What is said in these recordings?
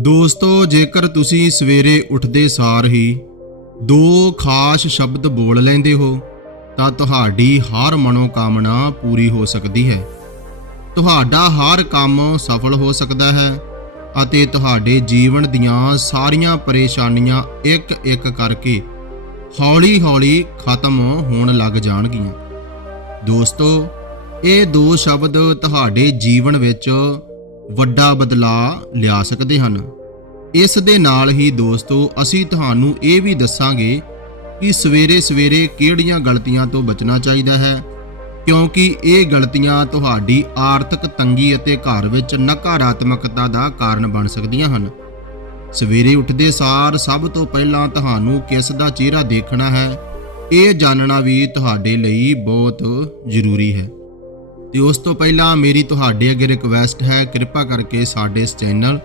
ਦੋਸਤੋ, ਜੇਕਰ ਤੁਸੀਂ ਸਵੇਰੇ ਉੱਠਦੇ ਸਾਰ ਹੀ ਦੋ ਖਾਸ ਸ਼ਬਦ ਬੋਲ ਲੈਂਦੇ ਹੋ, ਤਾਂ ਤੁਹਾਡੀ ਹਰ ਮਨੋਕਾਮਨਾ ਪੂਰੀ ਹੋ ਸਕਦੀ ਹੈ। ਤੁਹਾਡਾ ਹਰ ਕੰਮ ਸਫਲ ਹੋ ਸਕਦਾ ਹੈ ਅਤੇ ਤੁਹਾਡੇ ਜੀਵਨ ਦੀਆਂ ਸਾਰੀਆਂ ਪਰੇਸ਼ਾਨੀਆਂ ਇੱਕ ਇੱਕ ਕਰਕੇ ਹੌਲੀ-ਹੌਲੀ ਖਤਮ ਹੋਣ ਲੱਗ ਜਾਣਗੀਆਂ। ਦੋਸਤੋ, ਇਹ ਦੋ ਸ਼ਬਦ ਤੁਹਾਡੇ ਜੀਵਨ ਵਿੱਚ ਵੱਡਾ ਬਦਲਾਅ ਲਿਆ ਸਕਦੇ ਹਨ। ਇਸ ਦੇ ਨਾਲ ਹੀ ਦੋਸਤੋ, ਅਸੀਂ ਤੁਹਾਨੂੰ ਇਹ ਵੀ ਦੱਸਾਂਗੇ ਕਿ ਸਵੇਰੇ-ਸਵੇਰੇ ਕਿਹੜੀਆਂ ਗਲਤੀਆਂ ਤੋਂ ਬਚਣਾ ਚਾਹੀਦਾ ਹੈ, ਕਿਉਂਕਿ ਇਹ ਗਲਤੀਆਂ ਤੁਹਾਡੀ ਆਰਥਿਕ ਤੰਗੀ ਅਤੇ ਘਰ ਵਿੱਚ ਨਕਾਰਾਤਮਕਤਾ ਦਾ ਕਾਰਨ ਬਣ ਸਕਦੀਆਂ ਹਨ। ਸਵੇਰੇ ਉੱਠਦੇ ਸਾਰ ਸਭ ਤੋਂ ਪਹਿਲਾਂ ਤੁਹਾਨੂੰ ਕਿਸ ਦਾ ਚਿਹਰਾ ਦੇਖਣਾ ਹੈ, ਇਹ ਜਾਣਨਾ ਵੀ ਤੁਹਾਡੇ ਲਈ ਬਹੁਤ ਜ਼ਰੂਰੀ ਹੈ। ਤੇ ਉਸ ਤੋਂ ਪਹਿਲਾਂ ਮੇਰੀ ਤੁਹਾਡੇ ਅੱਗੇ ਰਿਕਵੈਸਟ ਹੈ, ਕਿਰਪਾ ਕਰਕੇ ਸਾਡੇ ਇਸ ਚੈਨਲ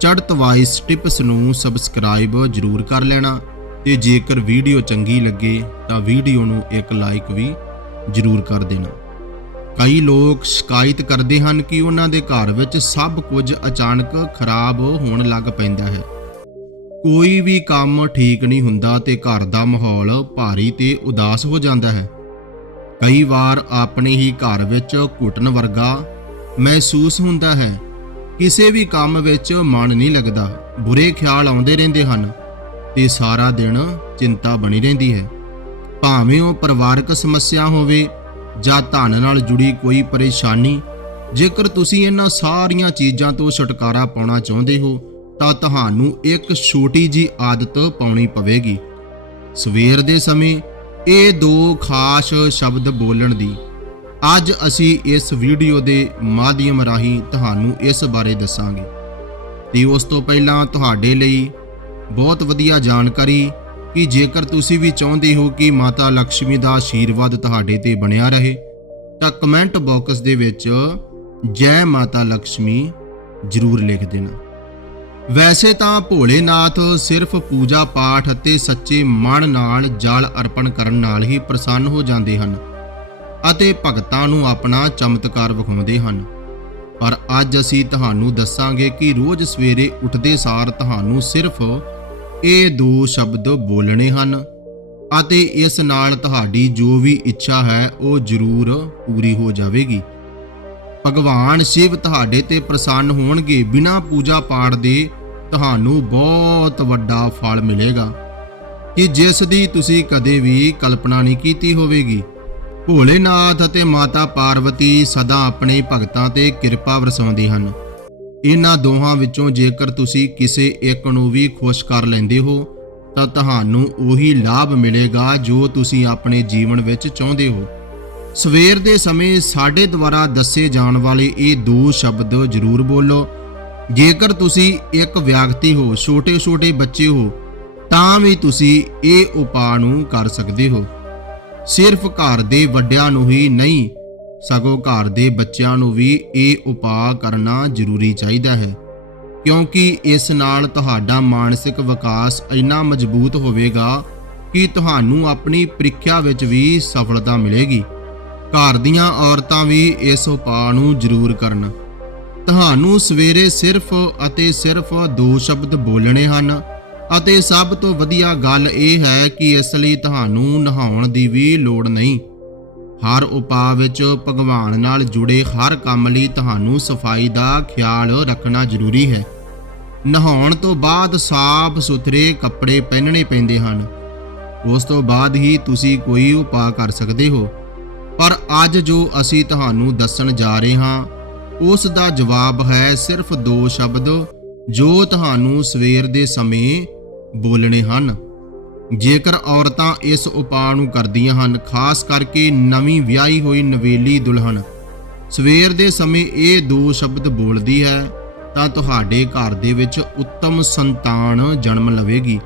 ਚੜਤ ਵਾਈਸ ਟਿਪਸ ਨੂੰ ਸਬਸਕ੍ਰਾਈਬ ਜਰੂਰ ਕਰ ਲੈਣਾ ਤੇ ਜੇਕਰ ਵੀਡੀਓ ਚੰਗੀ ਲੱਗੇ ਤਾਂ ਵੀਡੀਓ ਨੂੰ ਇੱਕ ਲਾਈਕ ਵੀ ਜਰੂਰ ਕਰ ਦੇਣਾ। ਕਈ ਲੋਕ ਸ਼ਿਕਾਇਤ ਕਰਦੇ ਹਨ ਕਿ ਉਹਨਾਂ ਦੇ ਘਰ ਵਿੱਚ ਸਭ ਕੁਝ ਅਚਾਨਕ ਖਰਾਬ ਹੋਣ ਲੱਗ ਪੈਂਦਾ ਹੈ। ਕੋਈ ਵੀ ਕੰਮ ਠੀਕ ਨਹੀਂ ਹੁੰਦਾ ਤੇ ਘਰ ਦਾ ਮਾਹੌਲ ਭਾਰੀ ਤੇ ਉਦਾਸ ਹੋ ਜਾਂਦਾ ਹੈ। ਕਈ ਵਾਰ ਆਪਣੇ ਹੀ ਘਰ ਵਿੱਚ ਘੁਟਨ ਵਰਗਾ ਮਹਿਸੂਸ ਹੁੰਦਾ ਹੈ। ਕਿਸੇ ਵੀ ਕੰਮ ਵਿੱਚ ਮਨ ਨਹੀਂ ਲੱਗਦਾ। ਬੁਰੇ ਖਿਆਲ ਆਉਂਦੇ ਰਹਿੰਦੇ ਹਨ ਤੇ ਸਾਰਾ ਦਿਨ ਚਿੰਤਾ ਬਣੀ ਰਹਿੰਦੀ ਹੈ। ਭਾਵੇਂ ਉਹ ਪਰਿਵਾਰਕ ਸਮੱਸਿਆ ਹੋਵੇ ਜਾਂ ਧਨ ਨਾਲ ਜੁੜੀ ਕੋਈ ਪਰੇਸ਼ਾਨੀ, ਜੇਕਰ ਤੁਸੀਂ ਇਹਨਾਂ ਸਾਰੀਆਂ ਚੀਜ਼ਾਂ ਤੋਂ ਛੁਟਕਾਰਾ ਪਾਉਣਾ ਚਾਹੁੰਦੇ ਹੋ, ਤਾਂ ਤੁਹਾਨੂੰ ਇੱਕ ਛੋਟੀ ਜੀ ਆਦਤ ਪਾਉਣੀ ਪਵੇਗੀ। ਸਵੇਰ ਦੇ ਸਮੇਂ ਇਹ ਦੋ ਖਾਸ ਸ਼ਬਦ ਬੋਲਣ ਦੀ। ਅੱਜ ਅਸੀਂ ਇਸ ਵੀਡੀਓ ਦੇ ਮਾਧਿਅਮ ਰਾਹੀਂ ਤੁਹਾਨੂੰ ਇਸ ਬਾਰੇ ਦੱਸਾਂਗੇ। ਤੇ ਉਸ ਤੋਂ ਪਹਿਲਾਂ ਤੁਹਾਡੇ ਲਈ ਬਹੁਤ ਵਧੀਆ ਜਾਣਕਾਰੀ ਕਿ ਜੇਕਰ ਤੁਸੀਂ ਵੀ ਚਾਹੁੰਦੇ ਹੋ ਕਿ ਮਾਤਾ ਲక్ష్ਮੀ ਦਾ ਆਸ਼ੀਰਵਾਦ ਤੁਹਾਡੇ ਤੇ ਬਣਿਆ ਰਹੇ, ਤਾਂ ਕਮੈਂਟ ਬਾਕਸ ਦੇ ਵਿੱਚ ਜੈ ਮਾਤਾ ਲక్ష్ਮੀ ਜ਼ਰੂਰ ਲਿਖ ਦੇਣਾ। ਵੈਸੇ ਤਾਂ ਭੋਲੇਨਾਥ ਸਿਰਫ ਪੂਜਾ ਪਾਠ ਅਤੇ ਸੱਚੇ ਮਨ ਨਾਲ ਜਲ ਅਰਪਣ ਕਰਨ ਨਾਲ ਹੀ ਪ੍ਰਸੰਨ ਹੋ ਜਾਂਦੇ ਹਨ ਅਤੇ ਭਗਤਾਂ ਨੂੰ ਆਪਣਾ ਚਮਤਕਾਰ ਵਿਖਾਉਂਦੇ ਹਨ। ਪਰ ਅੱਜ ਅਸੀਂ ਤੁਹਾਨੂੰ ਦੱਸਾਂਗੇ ਕਿ ਰੋਜ਼ ਸਵੇਰੇ ਉੱਠਦੇ ਸਾਰ ਤੁਹਾਨੂੰ ਸਿਰਫ ਇਹ ਦੋ ਸ਼ਬਦ ਬੋਲਣੇ ਹਨ ਅਤੇ ਇਸ ਨਾਲ ਤੁਹਾਡੀ ਜੋ ਵੀ ਇੱਛਾ ਹੈ ਉਹ ਜ਼ਰੂਰ ਪੂਰੀ ਹੋ ਜਾਵੇਗੀ। ਭਗਵਾਨ ਸ਼ਿਵ ਤੁਹਾਡੇ ਤੇ ਪ੍ਰਸੰਨ ਹੋਣਗੇ, ਬਿਨਾਂ ਪੂਜਾ ਪਾਠ ਦੇ ਤੁਹਾਨੂੰ ਬਹੁਤ ਵੱਡਾ ਫਲ ਮਿਲੇਗਾ। ਕਿ ਜਿਸ ਦੀ ਤੁਸੀਂ ਕਦੇ ਵੀ ਕਲਪਨਾ ਨਹੀਂ ਕੀਤੀ ਹੋਵੇਗੀ। ਭੋਲੇਨਾਥ ਅਤੇ ਮਾਤਾ ਪਾਰਵਤੀ ਸਦਾ ਆਪਣੇ ਭਗਤਾਂ ਤੇ ਕਿਰਪਾ ਵਰਸਾਉਂਦੇ ਹਨ। ਇਹਨਾਂ ਦੋਹਾਂ ਵਿੱਚੋਂ ਜੇਕਰ ਤੁਸੀਂ ਕਿਸੇ ਇੱਕ ਨੂੰ ਵੀ ਖੁਸ਼ ਕਰ ਲੈਂਦੇ ਹੋ, ਤਾਂ ਤੁਹਾਨੂੰ ਉਹੀ ਲਾਭ ਮਿਲੇਗਾ ਜੋ ਤੁਸੀਂ ਆਪਣੇ ਜੀਵਨ ਵਿੱਚ ਚਾਹੁੰਦੇ ਹੋ। ਸਵੇਰ ਦੇ ਸਮੇਂ ਸਾਡੇ ਦੁਆਰਾ ਦੱਸੇ ਜਾਣ ਵਾਲੇ ਇਹ ਦੋ ਸ਼ਬਦ ਜ਼ਰੂਰ ਬੋਲੋ। ਜੇਕਰ ਤੁਸੀਂ ਇੱਕ ਵਿਅਕਤੀ ਹੋ, ਛੋਟੇ-ਛੋਟੇ ਬੱਚੇ ਹੋ, ਤਾਂ ਵੀ ਤੁਸੀਂ ਇਹ ਉਪਾਅ ਨੂੰ ਕਰ ਸਕਦੇ ਹੋ। ਸਿਰਫ ਘਰ ਦੇ ਵੱਡਿਆਂ ਨੂੰ ਹੀ ਨਹੀਂ, ਸਗੋਂ ਘਰ ਦੇ ਬੱਚਿਆਂ ਨੂੰ ਵੀ ਇਹ ਉਪਾਅ ਕਰਨਾ ਜ਼ਰੂਰੀ ਚਾਹੀਦਾ ਹੈ। ਕਿਉਂਕਿ ਇਸ ਨਾਲ ਤੁਹਾਡਾ ਮਾਨਸਿਕ ਵਿਕਾਸ ਇੰਨਾ ਮਜ਼ਬੂਤ ਹੋਵੇਗਾ ਕਿ ਤੁਹਾਨੂੰ ਆਪਣੀ ਪ੍ਰੀਖਿਆ ਵਿੱਚ ਵੀ ਸਫਲਤਾ ਮਿਲੇਗੀ। ਘਰ ਦੀਆਂ ਔਰਤਾਂ ਵੀ ਇਸ ਉਪਾਅ ਨੂੰ ਜ਼ਰੂਰ ਕਰਨ। ਤੁਹਾਨੂੰ ਸਵੇਰੇ ਸਿਰਫ ਅਤੇ ਸਿਰਫ ਦੋ ਸ਼ਬਦ ਬੋਲਣੇ ਹਨ ਅਤੇ ਸਭ ਤੋਂ ਵਧੀਆ ਗੱਲ ਇਹ ਹੈ ਕਿ ਇਸ ਲਈ ਤੁਹਾਨੂੰ ਨਹਾਉਣ ਦੀ ਵੀ ਲੋੜ ਨਹੀਂ। ਹਰ ਉਪਾਅ ਵਿੱਚ ਭਗਵਾਨ ਨਾਲ ਜੁੜੇ ਹਰ ਕੰਮ ਲਈ ਤੁਹਾਨੂੰ ਸਫ਼ਾਈ ਦਾ ਖਿਆਲ ਰੱਖਣਾ ਜ਼ਰੂਰੀ ਹੈ। ਨਹਾਉਣ ਤੋਂ ਬਾਅਦ ਸਾਫ਼ ਸੁਥਰੇ ਕੱਪੜੇ ਪਹਿਨਣੇ ਪੈਂਦੇ ਹਨ। ਉਸ ਤੋਂ ਬਾਅਦ ਹੀ ਤੁਸੀਂ ਕੋਈ ਉਪਾਅ ਕਰ ਸਕਦੇ ਹੋ। ਪਰ ਅੱਜ ਜੋ ਅਸੀਂ ਤੁਹਾਨੂੰ ਦੱਸਣ ਜਾ ਰਹੇ ਹਾਂ, ਉਸ ਦਾ ਜਵਾਬ ਹੈ ਸਿਰਫ ਦੋ ਸ਼ਬਦ, ਜੋ ਤੁਹਾਨੂੰ ਸਵੇਰ ਦੇ ਸਮੇਂ ਬੋਲਣੇ ਹਨ। ਜੇਕਰ ਔਰਤਾਂ ਇਸ ਉਪਾਅ ਨੂੰ ਕਰਦੀਆਂ ਹਨ, ਖਾਸ ਕਰਕੇ ਨਵੀਂ ਵਿਆਹੀ ਹੋਈ ਨਵੇਲੀ ਦੁਲਹਨ, ਸਵੇਰ ਦੇ ਸਮੇਂ ਇਹ ਦੋ ਸ਼ਬਦ ਬੋਲਦੀ ਹੈ, ਤਾਂ ਤੁਹਾਡੇ ਘਰ ਦੇ ਵਿੱਚ ਉੱਤਮ ਸੰਤਾਨ ਜਨਮ ਲਵੇਗੀ,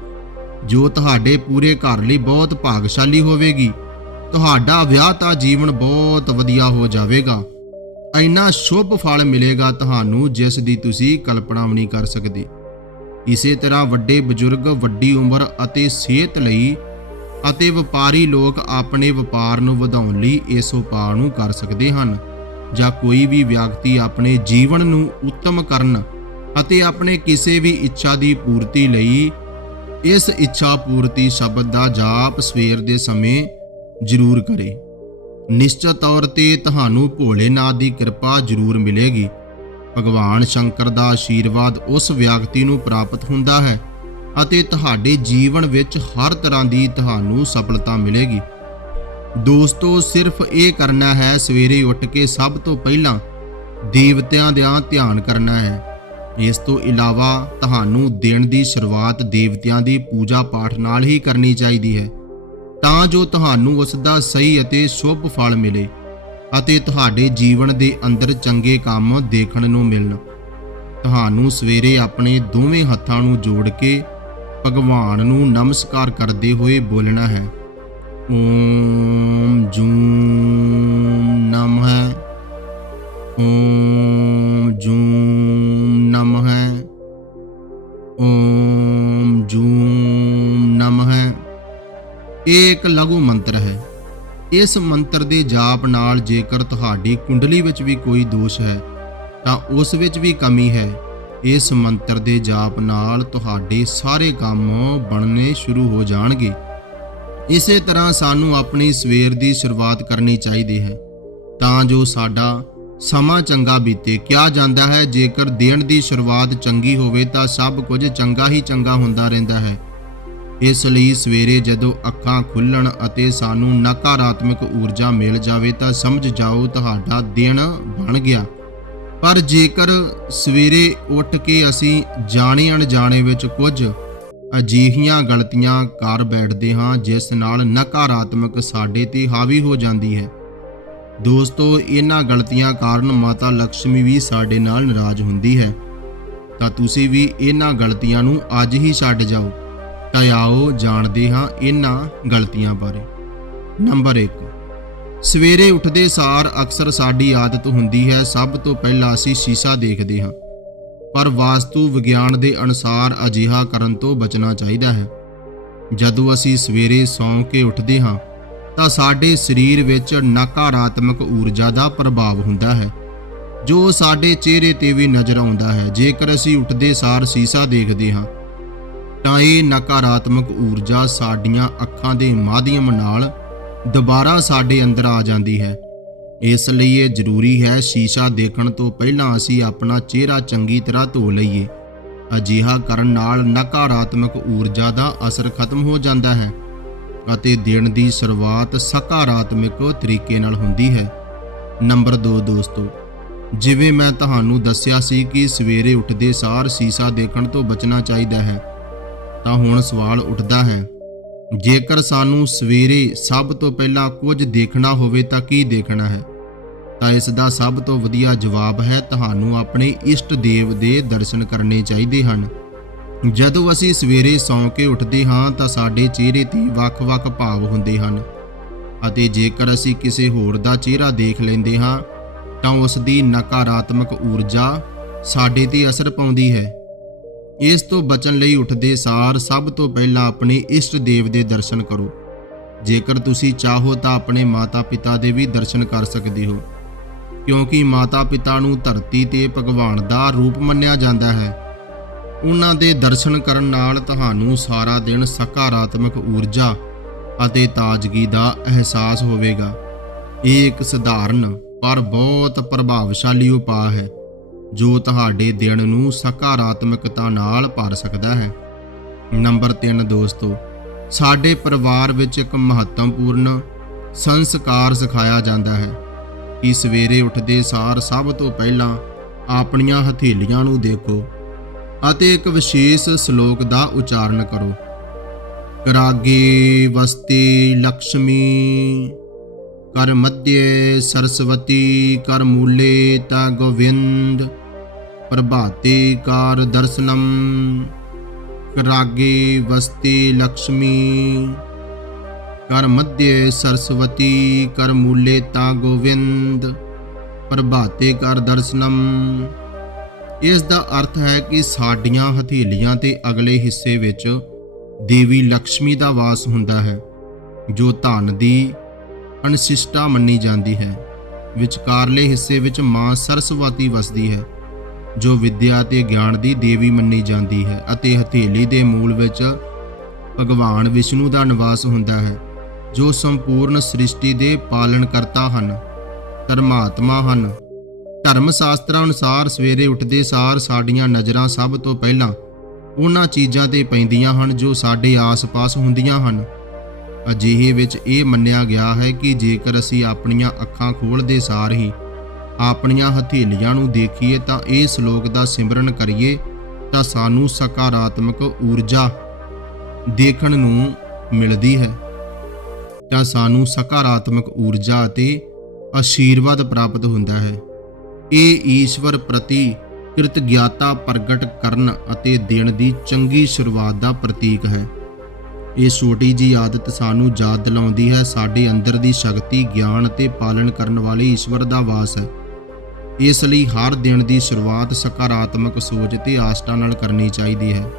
ਜੋ ਤੁਹਾਡੇ ਪੂਰੇ ਘਰ ਲਈ ਬਹੁਤ ਭਾਗਸ਼ਾਲੀ ਹੋਵੇਗੀ। ਤੁਹਾਡਾ ਵਿਆਹ ਤਾਂ ਜੀਵਨ ਬਹੁਤ ਵਧੀਆ ਹੋ ਜਾਵੇਗਾ। ਇੰਨਾ ਸ਼ੁਭ ਫਲ ਮਿਲੇਗਾ ਤੁਹਾਨੂੰ ਜਿਸ ਦੀ ਤੁਸੀਂ ਕਲਪਨਾ ਵੀ ਨਹੀਂ ਕਰ ਸਕਦੇ। ਇਸੇ ਤਰ੍ਹਾਂ ਵੱਡੇ ਬਜ਼ੁਰਗ, ਵੱਡੀ ਉਮਰ ਅਤੇ ਸਿਹਤ ਲਈ ਅਤੇ ਵਪਾਰੀ ਲੋਕ ਆਪਣੇ ਵਪਾਰ ਨੂੰ ਵਧਾਉਣ ਲਈ ਇਸ ਉਪਾਅ ਨੂੰ ਕਰ ਸਕਦੇ ਹਨ ਜਾਂ ਕੋਈ ਵੀ ਵਿਅਕਤੀ ਆਪਣੇ ਜੀਵਨ ਨੂੰ ਉੱਤਮ ਕਰਨ ਅਤੇ ਆਪਣੇ ਕਿਸੇ ਵੀ ਇੱਛਾ ਦੀ ਪੂਰਤੀ ਲਈ ਇਸ ਇੱਛਾ ਪੂਰਤੀ ਸ਼ਬਦ ਦਾ ਜਾਪ ਸਵੇਰ ਦੇ ਸਮੇਂ ਜ਼ਰੂਰ ਕਰੇ। ਨਿਸ਼ਚਿਤ ਤੌਰ ਤੇ ਤੁਹਾਨੂੰ ਭੋਲੇਨਾਥ ਦੀ ਕਿਰਪਾ ਜ਼ਰੂਰ ਮਿਲੇਗੀ। ਭਗਵਾਨ ਸ਼ੰਕਰ ਦਾ ਆਸ਼ੀਰਵਾਦ ਉਸ ਵਿਅਕਤੀ ਨੂੰ ਪ੍ਰਾਪਤ ਹੁੰਦਾ ਹੈ ਅਤੇ ਤੁਹਾਡੇ ਜੀਵਨ ਵਿੱਚ ਹਰ ਤਰ੍ਹਾਂ ਦੀ ਤੁਹਾਨੂੰ ਸਫਲਤਾ ਮਿਲੇਗੀ। ਦੋਸਤੋ, ਸਿਰਫ ਇਹ ਕਰਨਾ ਹੈ, ਸਵੇਰੇ ਉੱਠ ਕੇ ਸਭ ਤੋਂ ਪਹਿਲਾਂ ਦੇਵਤਿਆਂ ਦਾ ਧਿਆਨ ਕਰਨਾ ਹੈ। ਇਸ ਤੋਂ ਇਲਾਵਾ ਤੁਹਾਨੂੰ ਦਿਨ ਦੀ ਸ਼ੁਰੂਆਤ ਦੇਵਤਿਆਂ ਦੀ ਪੂਜਾ ਪਾਠ ਨਾਲ ਹੀ ਕਰਨੀ ਚਾਹੀਦੀ ਹੈ। ਤਾਂ ਜੋ ਤੁਹਾਨੂੰ ਉਸ ਦਾ ਸਹੀ ਅਤੇ ਸ਼ੁਭ ਫਲ ਮਿਲੇ ਅਤੇ ਤੁਹਾਡੇ ਜੀਵਨ ਦੇ ਅੰਦਰ ਚੰਗੇ ਕੰਮ ਦੇਖਣ ਨੂੰ ਮਿਲਣ। ਤੁਹਾਨੂੰ ਸਵੇਰੇ ਆਪਣੇ ਦੋਵੇਂ ਹੱਥਾਂ ਨੂੰ ਜੋੜ ਕੇ ਭਗਵਾਨ ਨੂੰ ਨਮਸਕਾਰ ਕਰਦੇ ਹੋਏ ਬੋਲਣਾ ਹੈ। ਓਮ ਜੂਮ ਨਮः। ਓਮ ਜੂਮ ਇੱਕ ਲਘੂ ਮੰਤਰ ਹੈ। ਇਸ ਮੰਤਰ ਦੇ ਜਾਪ ਨਾਲ ਜੇਕਰ ਤੁਹਾਡੀ ਕੁੰਡਲੀ ਵਿੱਚ ਵੀ ਕੋਈ ਦੋਸ਼ ਹੈ, ਤਾਂ ਉਸ ਵਿੱਚ ਵੀ ਕਮੀ ਹੈ। ਇਸ ਮੰਤਰ ਦੇ ਜਾਪ ਨਾਲ ਤੁਹਾਡੇ ਸਾਰੇ ਕੰਮ ਬਣਨੇ ਸ਼ੁਰੂ ਹੋ ਜਾਣਗੇ। ਇਸੇ ਤਰ੍ਹਾਂ ਸਾਨੂੰ ਆਪਣੀ ਸਵੇਰ ਦੀ ਸ਼ੁਰੂਆਤ ਕਰਨੀ ਚਾਹੀਦੀ ਹੈ, ਤਾਂ ਜੋ ਸਾਡਾ ਸਮਾਂ ਚੰਗਾ ਬੀਤੇ। ਕਿਹਾ ਜਾਂਦਾ ਹੈ, ਜੇਕਰ ਦਿਨ ਦੀ ਸ਼ੁਰੂਆਤ ਚੰਗੀ ਹੋਵੇ, ਤਾਂ ਸਭ ਕੁਝ ਚੰਗਾ ਹੀ ਚੰਗਾ ਹੁੰਦਾ ਰਹਿੰਦਾ ਹੈ। ਇਸ ਲਈ ਸਵੇਰੇ ਜਦੋਂ ਅੱਖਾਂ ਖੁੱਲਣ ਅਤੇ ਸਾਨੂੰ ਨਕਾਰਾਤਮਕ ਊਰਜਾ ਮਿਲ ਜਾਵੇ ਤਾਂ ਸਮਝ ਜਾਓ ਤੁਹਾਡਾ ਦਿਨ ਬਣ ਗਿਆ। ਪਰ ਜੇਕਰ ਸਵੇਰੇ ਉੱਠ ਕੇ ਅਸੀਂ ਜਾਣੇ ਅਣਜਾਣੇ ਵਿੱਚ ਕੁਝ ਅਜਿਹੀਆਂ ਗਲਤੀਆਂ ਕਰ ਬੈਠਦੇ ਹਾਂ, ਜਿਸ ਨਾਲ ਨਕਾਰਾਤਮਕ ਸਾਡੇ ਤੇ ਹਾਵੀ ਹੋ ਜਾਂਦੀ ਹੈ। ਦੋਸਤੋ, ਇਹਨਾਂ ਗਲਤੀਆਂ ਕਾਰਨ ਮਾਤਾ ਲక్ష్ਮੀ ਵੀ ਸਾਡੇ ਨਾਲ ਨਾਰਾਜ਼ ਹੁੰਦੀ ਹੈ। ਤਾਂ ਤੁਸੀਂ ਵੀ ਇਹਨਾਂ ਗਲਤੀਆਂ ਨੂੰ ਅੱਜ ਹੀ ਛੱਡ ਜਾਓ। ਤਾਂ ਆਓ ਜਾਣਦੇ ਹਾਂ ਇਹਨਾਂ ਗਲਤੀਆਂ ਬਾਰੇ। ਨੰਬਰ 1 ਸਵੇਰੇ ਉੱਠਦੇ ਸਾਰ ਅਕਸਰ ਸਾਡੀ ਆਦਤ ਹੁੰਦੀ ਹੈ, ਸਭ ਤੋਂ ਪਹਿਲਾਂ ਅਸੀਂ ਸ਼ੀਸ਼ਾ ਦੇਖਦੇ ਹਾਂ। ਪਰ ਵਾਸਤੂ ਵਿਗਿਆਨ ਦੇ ਅਨੁਸਾਰ ਅਜਿਹਾ ਕਰਨ ਤੋਂ ਬਚਣਾ ਚਾਹੀਦਾ ਹੈ। ਜਦੋਂ ਅਸੀਂ ਸਵੇਰੇ ਸੌਂ ਕੇ ਉੱਠਦੇ ਹਾਂ, ਤਾਂ ਸਾਡੇ ਸਰੀਰ ਵਿੱਚ ਨਕਾਰਾਤਮਕ ਊਰਜਾ ਦਾ ਪ੍ਰਭਾਵ ਹੁੰਦਾ ਹੈ, ਜੋ ਸਾਡੇ ਚਿਹਰੇ ਤੇ ਵੀ ਨਜ਼ਰ ਆਉਂਦਾ ਹੈ। ਜੇਕਰ ਅਸੀਂ ਉੱਠਦੇ ਸਾਰ ਸ਼ੀਸ਼ਾ ਦੇਖਦੇ ਹਾਂ ਤਾਂ ਇਹ ਨਕਾਰਾਤਮਕ ਊਰਜਾ ਸਾਡੀਆਂ ਅੱਖਾਂ ਦੇ ਮਾਧਿਅਮ ਨਾਲ ਦੁਬਾਰਾ ਸਾਡੇ ਅੰਦਰ ਆ ਜਾਂਦੀ ਹੈ। ਇਸ ਲਈ ਇਹ ਜ਼ਰੂਰੀ ਹੈ ਸ਼ੀਸ਼ਾ ਦੇਖਣ ਤੋਂ ਪਹਿਲਾਂ ਅਸੀਂ ਆਪਣਾ ਚਿਹਰਾ ਚੰਗੀ ਤਰ੍ਹਾਂ ਧੋ ਲਈਏ। ਅਜਿਹਾ ਕਰਨ ਨਾਲ ਨਕਾਰਾਤਮਕ ਊਰਜਾ ਦਾ ਅਸਰ ਖਤਮ ਹੋ ਜਾਂਦਾ ਹੈ ਅਤੇ ਦਿਨ ਦੀ ਸ਼ੁਰੂਆਤ ਸਕਾਰਾਤਮਕ ਤਰੀਕੇ ਨਾਲ ਹੁੰਦੀ ਹੈ। ਨੰਬਰ 2 ਦੋਸਤੋ, ਜਿਵੇਂ ਮੈਂ ਤੁਹਾਨੂੰ ਦੱਸਿਆ ਸੀ ਕਿ ਸਵੇਰੇ ਉੱਠਦੇ ਸਾਰ ਸ਼ੀਸ਼ਾ ਦੇਖਣ ਤੋਂ ਬਚਣਾ ਚਾਹੀਦਾ ਹੈ ਤਾਂ ਹੁਣ ਸਵਾਲ ਉੱਠਦਾ ਹੈ, ਜੇਕਰ ਸਾਨੂੰ ਸਵੇਰੇ ਸਭ ਤੋਂ ਪਹਿਲਾਂ ਕੁਝ ਦੇਖਣਾ ਹੋਵੇ ਤਾਂ ਕੀ ਦੇਖਣਾ ਹੈ? ਤਾਂ ਇਸ ਦਾ ਸਭ ਤੋਂ ਵਧੀਆ ਜਵਾਬ ਹੈ, ਤੁਹਾਨੂੰ ਆਪਣੇ ਇਸ਼ਟ ਦੇਵ ਦੇ ਦਰਸ਼ਨ ਕਰਨੇ ਚਾਹੀਦੇ ਹਨ। ਜਦੋਂ ਅਸੀਂ ਸਵੇਰੇ ਸੌਂ ਕੇ ਉੱਠਦੇ ਹਾਂ, ਤਾਂ ਸਾਡੇ ਚਿਹਰੇ ਤੇ ਵੱਖ-ਵੱਖ ਭਾਵ ਹੁੰਦੇ ਹਨ। ਅਤੇ ਜੇਕਰ ਅਸੀਂ ਕਿਸੇ ਹੋਰ ਦਾ ਚਿਹਰਾ ਦੇਖ ਲੈਂਦੇ ਹਾਂ, ਤਾਂ ਉਸ ਦੀ ਨਕਾਰਾਤਮਕ ਊਰਜਾ ਸਾਡੇ ਤੇ ਅਸਰ ਪਾਉਂਦੀ ਹੈ। ਇਸ ਤੋਂ ਬਚਣ ਲਈ ਉੱਠਦੇ ਸਾਰ ਸਭ ਤੋਂ ਪਹਿਲਾਂ ਆਪਣੇ ਇਸ਼ਟ ਦੇਵ ਦੇ ਦਰਸ਼ਨ ਕਰੋ। ਜੇਕਰ ਤੁਸੀਂ ਚਾਹੋ ਤਾਂ ਆਪਣੇ ਮਾਤਾ-ਪਿਤਾ ਦੇ ਵੀ ਦਰਸ਼ਨ ਕਰ ਸਕਦੇ ਹੋ। ਕਿਉਂਕਿ ਮਾਤਾ-ਪਿਤਾ ਨੂੰ ਧਰਤੀ ਤੇ ਭਗਵਾਨ ਦਾ ਰੂਪ ਮੰਨਿਆ ਜਾਂਦਾ ਹੈ। ਉਹਨਾਂ ਦੇ ਦਰਸ਼ਨ ਕਰਨ ਨਾਲ ਤੁਹਾਨੂੰ ਸਾਰਾ ਦਿਨ ਸਕਾਰਾਤਮਕ ਊਰਜਾ ਅਤੇ ਤਾਜ਼ਗੀ ਦਾ ਅਹਿਸਾਸ ਹੋਵੇਗਾ। ਇਹ ਇੱਕ ਸਧਾਰਨ ਪਰ ਬਹੁਤ ਪ੍ਰਭਾਵਸ਼ਾਲੀ ਉਪਾਅ ਹੈ। ਜੋ ਤੁਹਾਡੇ ਦਿਨ ਨੂੰ ਸਕਾਰਾਤਮਕਤਾ ਨਾਲ ਭਰ ਸਕਦਾ ਹੈ। ਨੰਬਰ 3 ਦੋਸਤੋ, ਸਾਡੇ ਪਰਿਵਾਰ ਵਿੱਚ ਇੱਕ ਮਹੱਤਵਪੂਰਨ ਸੰਸਕਾਰ ਸਿਖਾਇਆ ਜਾਂਦਾ ਹੈ। ਕਿ ਸਵੇਰੇ ਉੱਠਦੇ ਸਾਰ ਸਭ ਤੋਂ ਪਹਿਲਾਂ ਆਪਣੀਆਂ ਹਥੇਲੀਆਂ ਨੂੰ ਦੇਖੋ ਅਤੇ ਇੱਕ ਵਿਸ਼ੇਸ਼ ਸ਼ਲੋਕ ਦਾ ਉਚਾਰਨ ਕਰੋ। ਕਰਾਗੇ ਵਸਤੀ ਲక్ష్ਮੀ ਕਰ ਮੱਧੇ ਸਰਸਵਤੀ, ਕਰ ਮੂਲੇ ਤਾ ਗੋਵਿੰਦ, ਪ੍ਰਭਾਤੀ ਕਾਰ ਦਰਸ਼ਨਮ ਕਰਾਗੇ ਵਸਤੀ ਲక్ష్ਮੀ ਕਰ ਮੱਧੇ ਸਰਸਵਤੀ, ਕਰ ਮੂਲੇ ਤਾ ਗੋਵਿੰਦ, ਪ੍ਰਭਾਤੇ ਕਰ ਦਰਸ਼ਨਮ। ਇਸ ਦਾ ਅਰਥ ਹੈ ਕਿ ਸਾਡੀਆਂ ਹਥੇਲੀਆਂ ਤੇ ਅਗਲੇ ਹਿੱਸੇ ਵਿੱਚ ਦੇਵੀ ਲక్ష్ਮੀ ਦਾ ਵਾਸ ਹੁੰਦਾ ਹੈ, ਜੋ ਧਨ ਦੀ ਅਨਸ਼ਿਸ਼ਟਾ ਮੰਨੀ ਜਾਂਦੀ ਹੈ। ਵਿਚਕਾਰਲੇ ਹਿੱਸੇ ਵਿੱਚ ਮਾਂ ਸਰਸਵਤੀ ਵਸਦੀ ਹੈ, ਜੋ ਵਿਦਿਆ ਤੇ ਗਿਆਨ ਦੀ ਦੇਵੀ ਮੰਨੀ ਜਾਂਦੀ ਹੈ ਅਤੇ ਹਥੇਲੀ ਦੇ ਮੂਲ ਵਿੱਚ ਭਗਵਾਨ ਵਿਸ਼ਨੂੰ ਦਾ ਨਿਵਾਸ ਹੁੰਦਾ ਹੈ, ਜੋ ਸੰਪੂਰਨ ਸ੍ਰਿਸ਼ਟੀ ਦੇ ਪਾਲਣਕਰਤਾ ਹਨ, ਧਰਮਾਤਮਾ ਹਨ। ਧਰਮ ਸ਼ਾਸਤਰਾਂ ਅਨੁਸਾਰ ਸਵੇਰੇ ਉੱਠਦੇ ਸਾਰ ਸਾਡੀਆਂ ਨਜ਼ਰਾਂ ਸਭ ਤੋਂ ਪਹਿਲਾਂ ਉਹਨਾਂ ਚੀਜ਼ਾਂ ਤੇ ਪੈਂਦੀਆਂ ਹਨ ਜੋ ਸਾਡੇ ਆਸ-ਪਾਸ ਹੁੰਦੀਆਂ ਹਨ। ਅਜਿਹੇ ਵਿੱਚ ਇਹ ਮੰਨਿਆ ਗਿਆ ਹੈ ਕਿ ਜੇਕਰ ਅਸੀਂ ਆਪਣੀਆਂ ਅੱਖਾਂ ਖੋਲ੍ਹਦੇ ਸਾਰ ਹੀ ਆਪਣੀਆਂ ਹਥੇਲੀਆਂ ਨੂੰ ਦੇਖੀਏ ਤਾਂ ਇਹ ਸ਼ਲੋਕ ਦਾ ਸਿਮਰਨ ਕਰੀਏ ਤਾਂ ਸਾਨੂੰ ਸਕਾਰਾਤਮਕ ਊਰਜਾ ਦੇਖਣ ਨੂੰ ਮਿਲਦੀ ਹੈ। ਤਾਂ ਸਾਨੂੰ ਸਕਾਰਾਤਮਕ ਊਰਜਾ ਅਤੇ ਆਸ਼ੀਰਵਾਦ ਪ੍ਰਾਪਤ ਹੁੰਦਾ ਹੈ। ਇਹ ਈਸ਼ਵਰ ਪ੍ਰਤੀ ਕ੍ਰਿਤਗਿਆਤਾ ਪ੍ਰਗਟ ਕਰਨ ਅਤੇ ਦੇਣ ਦੀ ਚੰਗੀ ਸ਼ੁਰੂਆਤ ਦਾ ਪ੍ਰਤੀਕ ਹੈ। ਇਹ ਛੋਟੀ ਜੀ ਆਦਤ ਸਾਨੂੰ ਯਾਦ ਦਿਲਾਉਂਦੀ ਹੈ, ਸਾਡੇ ਅੰਦਰ ਦੀ ਸ਼ਕਤੀ, ਗਿਆਨ ਅਤੇ ਪਾਲਣ ਕਰਨ ਵਾਲੇ ਈਸ਼ਵਰ ਦਾ ਵਾਸ ਹੈ। ਇਸ ਲਈ ਹਰ ਦਿਨ ਦੀ ਸ਼ੁਰੂਆਤ ਸਕਾਰਾਤਮਕ ਸੋਚ ਤੇ ਆਸਥਾ ਨਾਲ ਕਰਨੀ ਚਾਹੀਦੀ ਹੈ।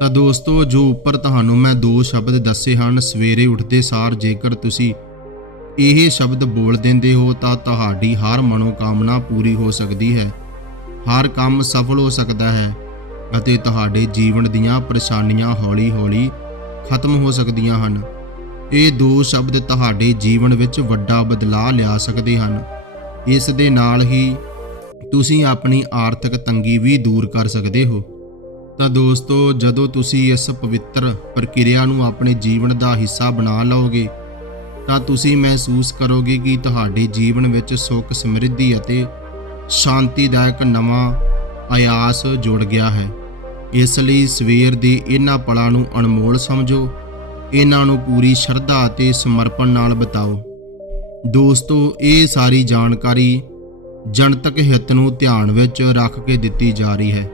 ਤਾਂ ਦੋਸਤੋ, ਜੋ ਉੱਪਰ ਤੁਹਾਨੂੰ ਮੈਂ ਦੋ ਸ਼ਬਦ ਦੱਸੇ ਹਨ, ਸਵੇਰੇ ਉੱਠਦੇ ਸਾਰ ਜੇਕਰ ਤੁਸੀਂ ਇਹ ਸ਼ਬਦ ਬੋਲ ਦਿੰਦੇ ਹੋ, ਤਾਂ ਤੁਹਾਡੀ ਹਰ ਮਨੋਕਾਮਨਾ ਪੂਰੀ ਹੋ ਸਕਦੀ ਹੈ। ਹਰ ਕੰਮ ਸਫਲ ਹੋ ਸਕਦਾ ਹੈ ਅਤੇ ਤੁਹਾਡੇ ਜੀਵਨ ਦੀਆਂ ਪਰੇਸ਼ਾਨੀਆਂ ਹੌਲੀ-ਹੌਲੀ ਖਤਮ ਹੋ ਸਕਦੀਆਂ ਹਨ। ਇਹ ਦੋ ਸ਼ਬਦ ਤੁਹਾਡੇ ਜੀਵਨ ਵਿੱਚ ਵੱਡਾ ਬਦਲਾਅ ਲਿਆ ਸਕਦੇ ਹਨ। ਇਸ ਦੇ ਨਾਲ ਹੀ ਤੁਸੀਂ ਆਪਣੀ ਆਰਥਿਕ ਤੰਗੀ ਵੀ ਦੂਰ ਕਰ ਸਕਦੇ ਹੋ। ਤਾਂ ਦੋਸਤੋ, ਜਦੋਂ ਤੁਸੀਂ ਇਸ ਪਵਿੱਤਰ ਪ੍ਰਕਿਰਿਆ ਨੂੰ ਆਪਣੇ ਜੀਵਨ ਦਾ ਹਿੱਸਾ ਬਣਾ ਲਓਗੇ, ਤਾਂ ਤੁਸੀਂ ਮਹਿਸੂਸ ਕਰੋਗੇ ਕਿ ਤੁਹਾਡੇ ਜੀਵਨ ਵਿੱਚ ਸੁੱਖ, ਸਮਰਿੱਧੀ ਅਤੇ ਸ਼ਾਂਤੀਦਾਇਕ ਨਵਾਂ ਆਯਾਸ ਜੁੜ ਗਿਆ ਹੈ। ਇਸ ਲਈ ਸਵੇਰ ਦੇ ਇਹਨਾਂ ਪਲਾਂ ਨੂੰ ਅਨਮੋਲ ਸਮਝੋ। ਇਹਨਾਂ ਨੂੰ ਪੂਰੀ ਸ਼ਰਧਾ ਅਤੇ ਸਮਰਪਣ ਨਾਲ ਬਿਤਾਓ। ਦੋਸਤੋ, ਇਹ ਸਾਰੀ ਜਾਣਕਾਰੀ ਜਨਤਕ ਹਿੱਤ ਨੂੰ ਧਿਆਨ ਵਿੱਚ ਰੱਖ ਕੇ ਦਿੱਤੀ ਜਾ ਰਹੀ ਹੈ।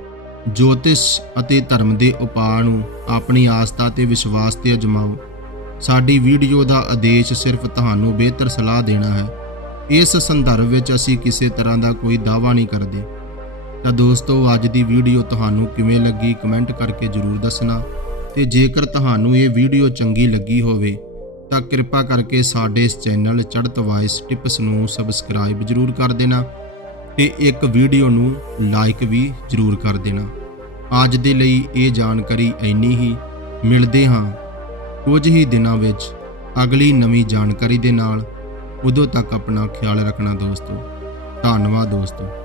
ਜੋਤਿਸ਼ ਅਤੇ ਧਰਮ ਦੇ ਉਪਾਅ ਨੂੰ ਆਪਣੀ ਆਸਥਾ ਤੇ ਵਿਸ਼ਵਾਸ ਤੇ ਅਜਮਾਓ। ਸਾਡੀ ਵੀਡੀਓ ਦਾ ਉਦੇਸ਼ ਸਿਰਫ ਤੁਹਾਨੂੰ ਬਿਹਤਰ ਸਲਾਹ ਦੇਣਾ ਹੈ। ਇਸ ਸੰਦਰਭ ਵਿੱਚ ਅਸੀਂ ਕਿਸੇ ਤਰ੍ਹਾਂ ਦਾ ਕੋਈ ਦਾਅਵਾ ਨਹੀਂ ਕਰਦੇ। ਤਾਂ ਦੋਸਤੋ, ਅੱਜ ਦੀ ਵੀਡੀਓ ਤੁਹਾਨੂੰ ਕਿਵੇਂ ਲੱਗੀ ਕਮੈਂਟ ਕਰਕੇ ਜਰੂਰ ਦੱਸਣਾ। ਤੇ ਜੇਕਰ ਤੁਹਾਨੂੰ ਇਹ ਵੀਡੀਓ ਚੰਗੀ ਲੱਗੀ ਹੋਵੇ, ਤਾਂ ਕਿਰਪਾ ਕਰਕੇ ਸਾਡੇ ਇਸ ਚੈਨਲ ਚੜ੍ਹਤ ਵਾਇਸ ਟਿਪਸ ਨੂੰ ਸਬਸਕ੍ਰਾਈਬ ਜਰੂਰ ਕਰ ਦੇਣਾ ਤੇ ਇੱਕ ਵੀਡੀਓ ਨੂੰ ਲਾਈਕ ਵੀ ਜਰੂਰ ਕਰ ਦੇਣਾ। ਅੱਜ ਦੇ ਲਈ ਇਹ ਜਾਣਕਾਰੀ ਇੰਨੀ ਹੀ। ਮਿਲਦੇ ਹਾਂ ਕੁਝ ਹੀ ਦਿਨਾਂ ਵਿੱਚ ਅਗਲੀ ਨਵੀਂ ਜਾਣਕਾਰੀ ਦੇ ਨਾਲ। ਉਦੋਂ ਤੱਕ ਆਪਣਾ ਖਿਆਲ ਰੱਖਣਾ ਦੋਸਤੋ। ਧੰਨਵਾਦ ਦੋਸਤੋ।